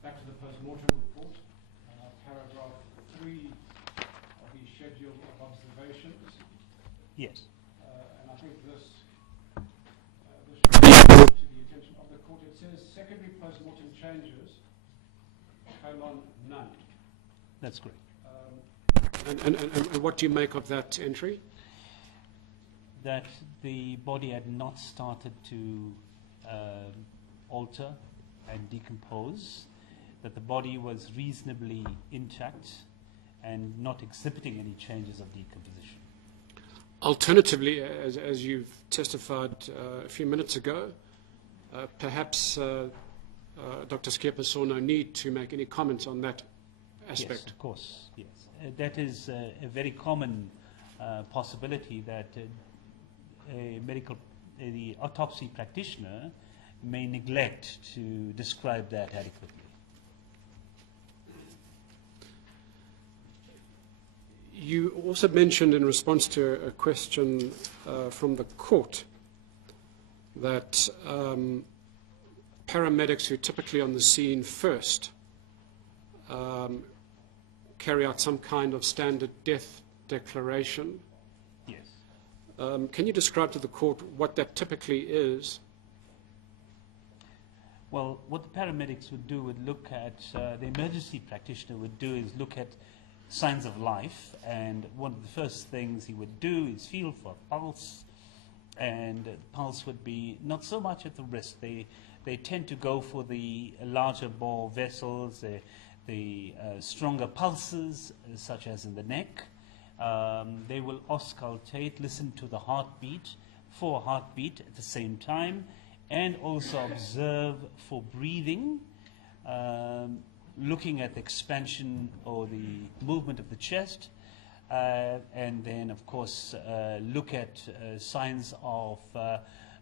back to the post-mortem report, paragraph 3 of the schedule of observations. Yes. And I think this should be brought to the attention of the court. It says secondary post-mortem changes, none. That's correct. And what do you make of that entry? That the body had not started to alter and decompose, that the body was reasonably intact and not exhibiting any changes of decomposition. Alternatively, as you've testified a few minutes ago, perhaps Dr. Skepa saw no need to make any comments on that aspect. Yes, of course, yes. That is a very common possibility that the autopsy practitioner may neglect to describe that adequately. You also mentioned in response to a question from the court that paramedics who are typically on the scene first carry out some kind of standard death declaration. Yes. Can you describe to the court what that typically is? Well, what the paramedics would do would look at, the emergency practitioner would do is look at signs of life, and one of the first things he would do is feel for pulse, and pulse would be not so much at the wrist. They tend to go for the larger bore vessels, the stronger pulses, such as in the neck. They will auscultate, listen to the heartbeat, for heartbeat at the same time, and also observe for breathing, looking at the expansion or the movement of the chest, and then, of course, look at signs of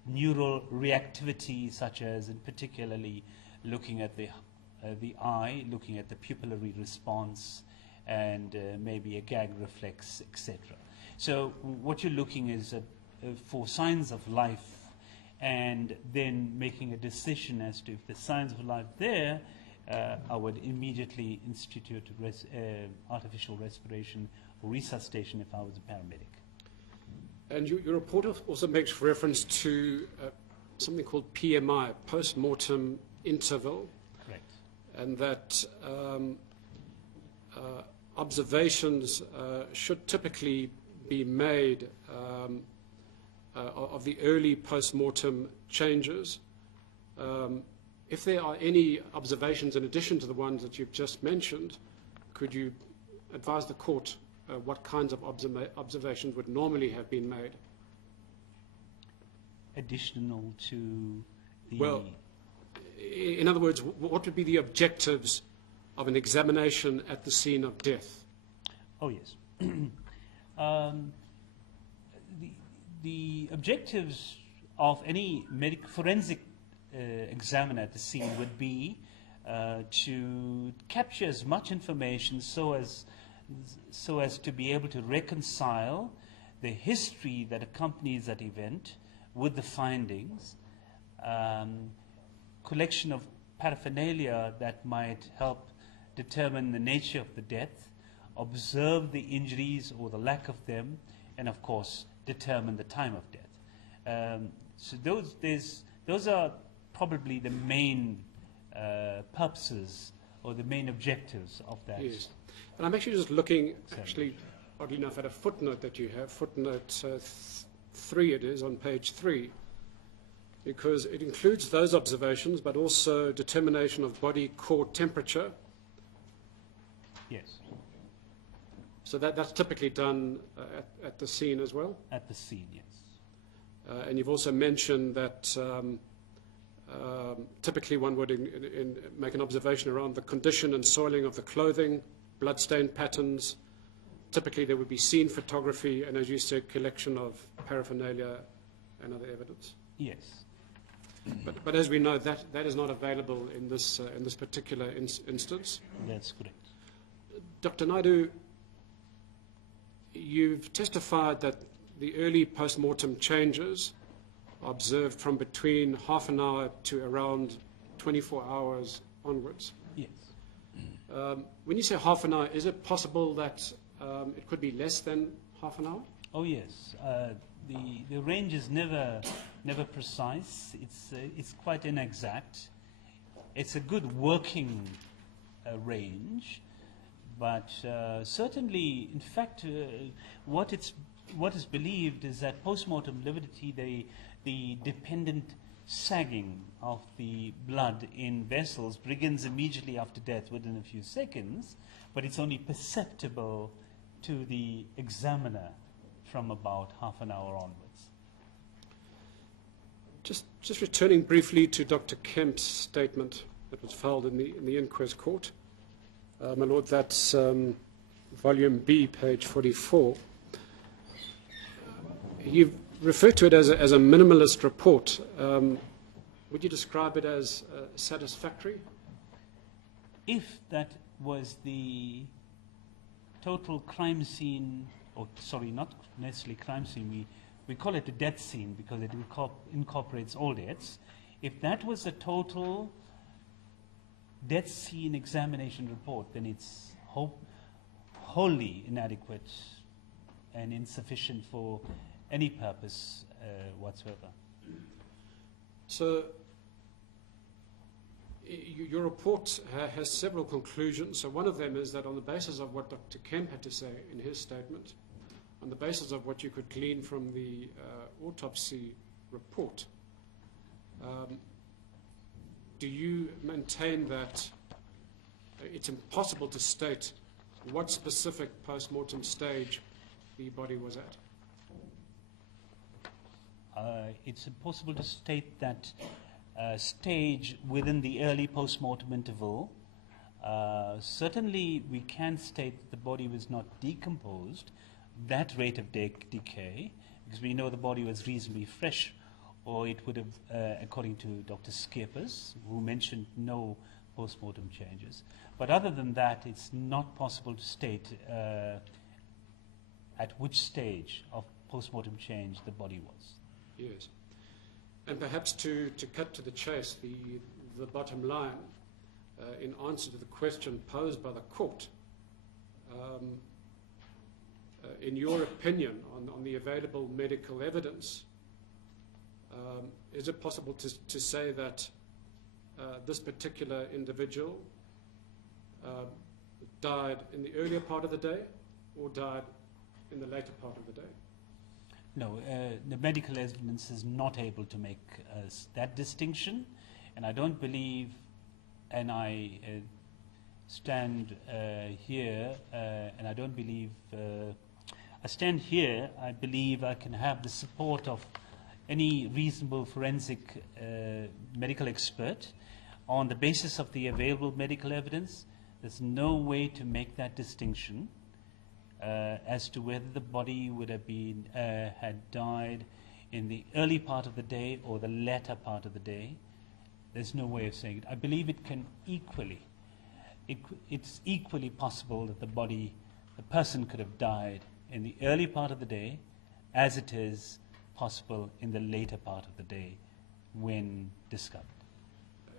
neural reactivity, such as, in particularly, looking at the eye, looking at the pupillary response, and maybe a gag reflex, etc. So what you're looking is for signs of life, and then making a decision as to if the signs of life there, I would immediately institute artificial respiration or resuscitation if I was a paramedic. And your report also makes reference to something called PMI, post-mortem interval. Correct. And that observations should typically be made of the early post-mortem changes. If there are any observations in addition to the ones that you've just mentioned, could you advise the court what kinds of observations would normally have been made? Additional to the... Well, in other words, what would be the objectives of an examination at the scene of death? Oh, yes. the objectives of any forensic examiner at the scene would be to capture as much information so as to be able to reconcile the history that accompanies that event with the findings, collection of paraphernalia that might help determine the nature of the death, observe the injuries or the lack of them, and of course determine the time of death. So those are probably the main purposes or the main objectives of that. Yes. And I'm actually just looking, actually, oddly enough, at a footnote that you have, footnote 3 it is, on page 3, because it includes those observations, but also determination of body core temperature. Yes. So that's typically done at the scene as well? At the scene, yes. And you've also mentioned that typically one would make an observation around the condition and soiling of the clothing, bloodstain patterns. Typically there would be scene photography and, as you said, collection of paraphernalia and other evidence. Yes. But as we know, that is not available in this particular instance. That's correct. Dr. Naidu, you've testified that the early post-mortem changes are observed from between half an hour to around 24 hours onwards. Yes. When you say half an hour, is it possible that it could be less than half an hour? Oh yes. The range is never precise. It's quite inexact. It's a good working range, but certainly, in fact, what is believed is that post-mortem lividity, the dependent sagging of the blood in vessels begins immediately after death within a few seconds, but it's only perceptible to the examiner from about half an hour onwards. Just returning briefly to Dr. Kemp's statement that was filed in the inquest court. My Lord, that's volume B, page 44. You've referred to it as a minimalist report. Would you describe it as satisfactory? If that was the total crime scene, or sorry, not necessarily crime scene, we call it a death scene because it incorporates all deaths. If that was the total death scene examination report, then it's wholly inadequate and insufficient for any purpose whatsoever. So your report has several conclusions. So one of them is that on the basis of what Dr. Kemp had to say in his statement, on the basis of what you could glean from the autopsy report, do you maintain that it's impossible to state what specific post-mortem stage the body was at? It's impossible to state that stage within the early post-mortem interval. Certainly we can state that the body was not decomposed, that rate of decay, because we know the body was reasonably fresh, or it would have, according to Dr. Skeppers, who mentioned no post-mortem changes. But other than that, it's not possible to state at which stage of post-mortem change the body was. Yes. And perhaps to cut to the chase, the bottom line, in answer to the question posed by the court, in your opinion on the available medical evidence, is it possible to say that this particular individual died in the earlier part of the day or died in the later part of the day? No, the medical evidence is not able to make that distinction, and I don't believe, and I stand here, and I don't believe, I stand here, I believe I can have the support of any reasonable forensic medical expert on the basis of the available medical evidence. There's no way to make that distinction as to whether the body would have been had died in the early part of the day or the latter part of the day. There's no way of saying it. I believe it can equally, it's equally possible that the person could have died in the early part of the day as it is possible in the later part of the day when discovered.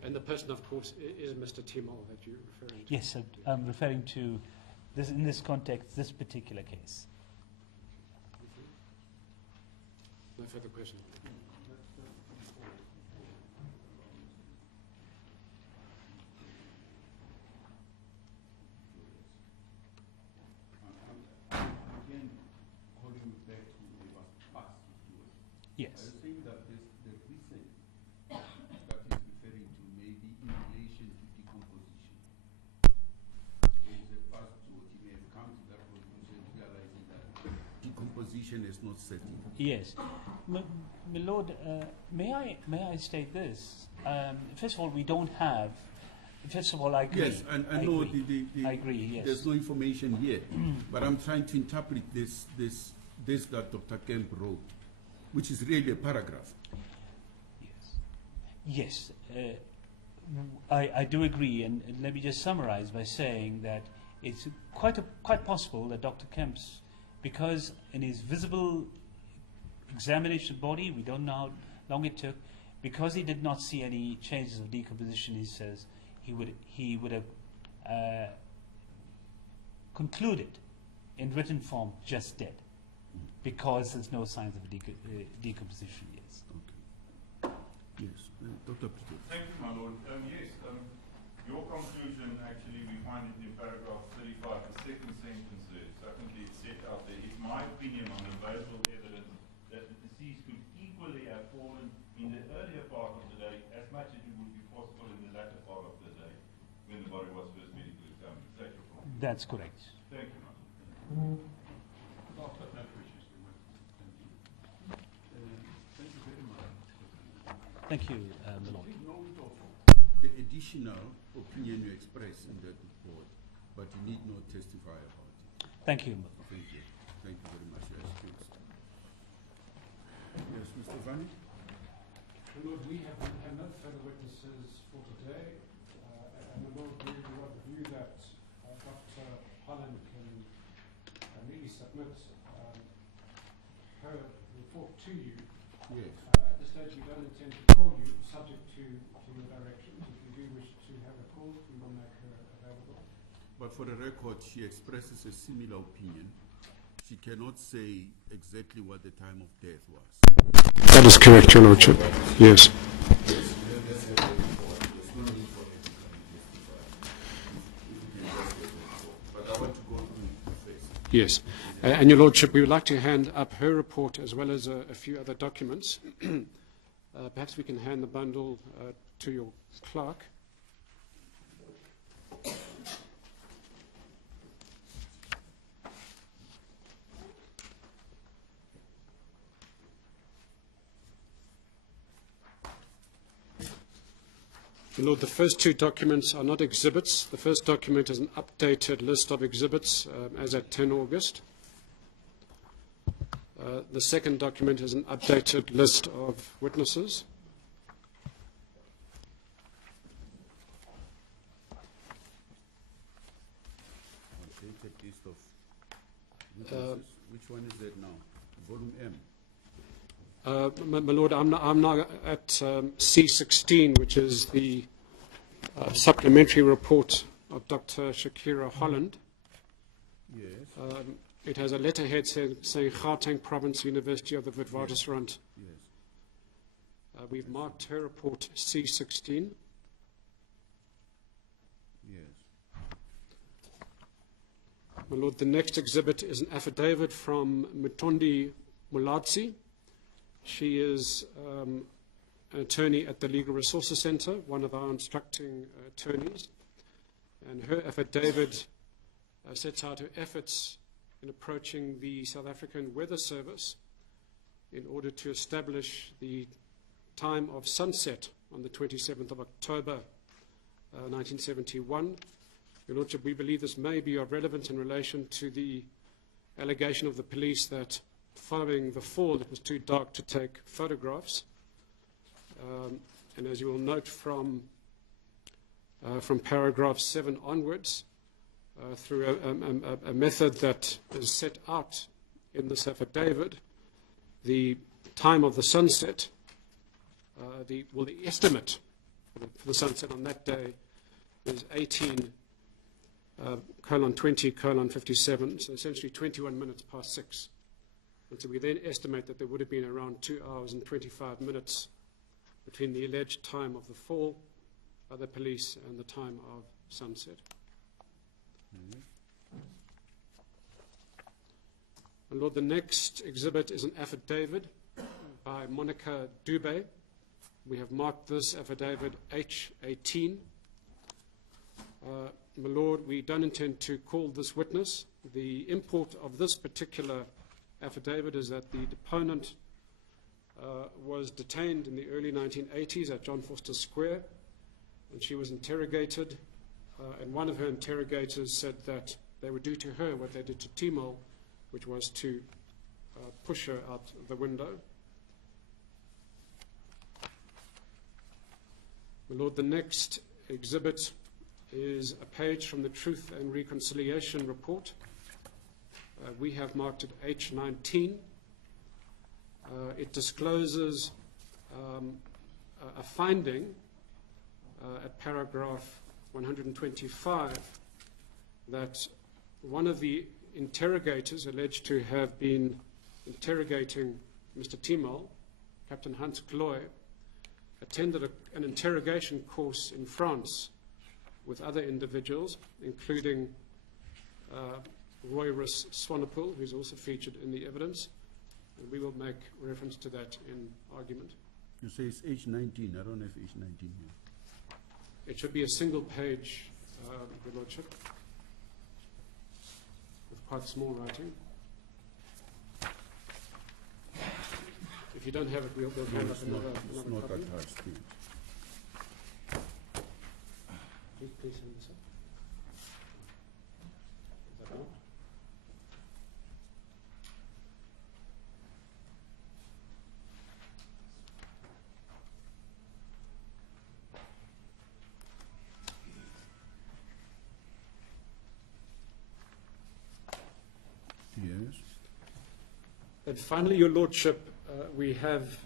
And the person, of course, is Mr. Timol that you're referring to? Yes, I'm referring to this, in this context, this particular case. No further questions. Again, calling back to the past situation. Yes. I think that the reason that is referring to maybe in relation to decomposition. There is a past what you may have come to that conclusion, realizing that decomposition is not certain. Yes. My Lord, may I state this? First of all, we don't have. First of all, I agree. Yes, and I know agree. I agree. Yes. There's no information here, but I'm trying to interpret this that Dr. Kemp wrote, which is really a paragraph. Yes. Yes. I do agree, and let me just summarize by saying that it's quite possible that Dr. Kemp's, because in his visible examination of the body, we don't know how long it took, because he did not see any changes of decomposition, he says he would have concluded in written form just dead, because there's no signs of decomposition. Yes. Okay. Yes, Dr. Peter. Thank you, my lord. Yes, your conclusion, actually, we find it in paragraph 35, the second sentence there. Certainly it's set out there. It's my opinion on the available evidence that the deceased could equally have fallen in the earlier part of the day as much as it would be possible in the latter part of the day when the body was first medically examined. Is that your point? That's correct. Thank you, my lord. Thank you very much. Thank you, my Lord. Take note of the additional opinion you express in that report, but you need not testify about it. Thank you. Thank you. Thank you very much. Yes, please. Yes, Mr. Vani? Lord, we have no further witnesses for today, and the Lord, we want the view that Dr. Holland can really submit her report to you. Yes. At this stage, we don't intend to call you, subject to your directions. If you do wish to have a call, we will make her available. But for the record, she expresses a similar opinion. She cannot say exactly what the time of death was. That is correct, Your Lordship. Yes. But I want to go to first. Yes. And Your Lordship, we would like to hand up her report as well as a few other documents. Perhaps we can hand the bundle to your clerk. Lord, the first two documents are not exhibits. The first document is an updated list of exhibits as at 10 August. The second document is an updated list of witnesses. Updated list of witnesses. Which one is that now? Volume M. My Lord, I'm now at C16, which is the supplementary report of Dr. Shakira Holland. Yes. It has a letterhead saying Gauteng Province University of the Witwatersrand. Yes. We've marked her report C16. Yes. My Lord, the next exhibit is an affidavit from Mutondi Muladzi. She is an attorney at the Legal Resources Centre, one of our instructing attorneys. And her affidavit sets out her efforts in approaching the South African Weather Service in order to establish the time of sunset on the 27th of October 1971. Your Lordship, we believe this may be of relevance in relation to the allegation of the police that following the fall it was too dark to take photographs. And as you will note from paragraph 7 onwards, through a method that is set out in this affidavit, the time of the sunset, the estimate for the sunset on that day is 18:20:57, so essentially 21 minutes past 6. And so we then estimate that there would have been around 2 hours and 25 minutes between the alleged time of the fall by the police and the time of sunset. My Lord, the next exhibit is an affidavit by Monica Dubé. We have marked this affidavit H18. My Lord, we don't intend to call this witness. The import of this particular affidavit is that the deponent was detained in the early 1980s at John Foster Square, and she was interrogated, and one of her interrogators said that they would do to her what they did to Timol, which was to push her out the window. My Lord, the next exhibit is a page from the Truth and Reconciliation Report. We have marked it H19. It discloses a finding at paragraph 125 that one of the interrogators alleged to have been interrogating Mr. Timol, Captain Hans Gloy, attended an interrogation course in France with other individuals, including Roy Rus Swanepoel, who's also featured in the evidence, and we will make reference to that in argument. You say it's H19. I don't have H19 here. It should be a single page, Your Lordship, with quite small writing. If you don't have it, we'll hand up another copy. Attached to it. Please send this up. Is that all? Yes. And finally, Your Lordship, we have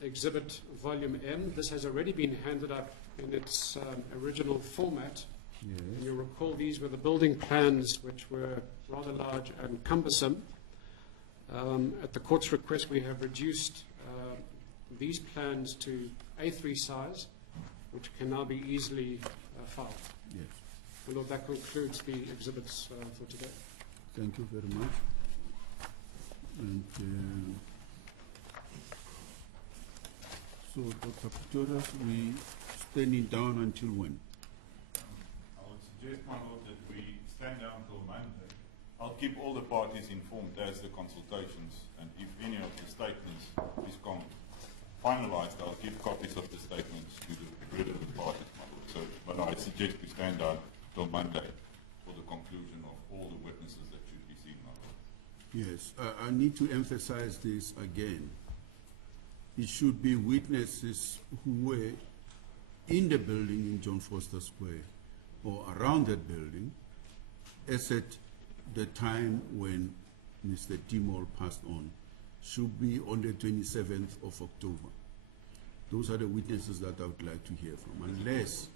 Exhibit Volume M. This has already been handed up in its original format. Yes. And you'll recall these were the building plans, which were rather large and cumbersome. At the court's request, we have reduced these plans to A3 size, which can now be easily filed. Yes. Well, Lord, that concludes the exhibits for today. Thank you very much. And so, Dr. Pretorius, we standing down until when? I would suggest, my Lord, that we stand down until Monday. I'll keep all the parties informed as the consultations, and if any of the statements is finalized, I'll give copies of the statements to the relevant parties, my Lord. So, but I suggest we stand down till Monday for the conclusion of all the witnesses that should be seen, my Lord. Yes, I need to emphasize this again. It should be witnesses who were in the building in John Foster Square or around that building as at the time when Mr. Timol passed on. Should be on the 27th of October. Those are the witnesses that I would like to hear from, unless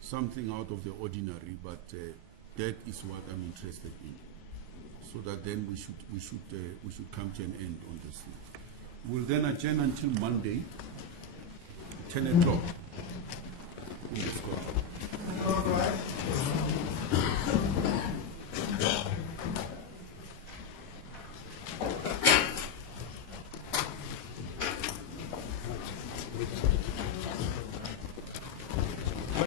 something out of the ordinary, but that is what I'm interested in. So that then we should come to an end on this thing. We'll then adjourn until Monday, 10 o'clock.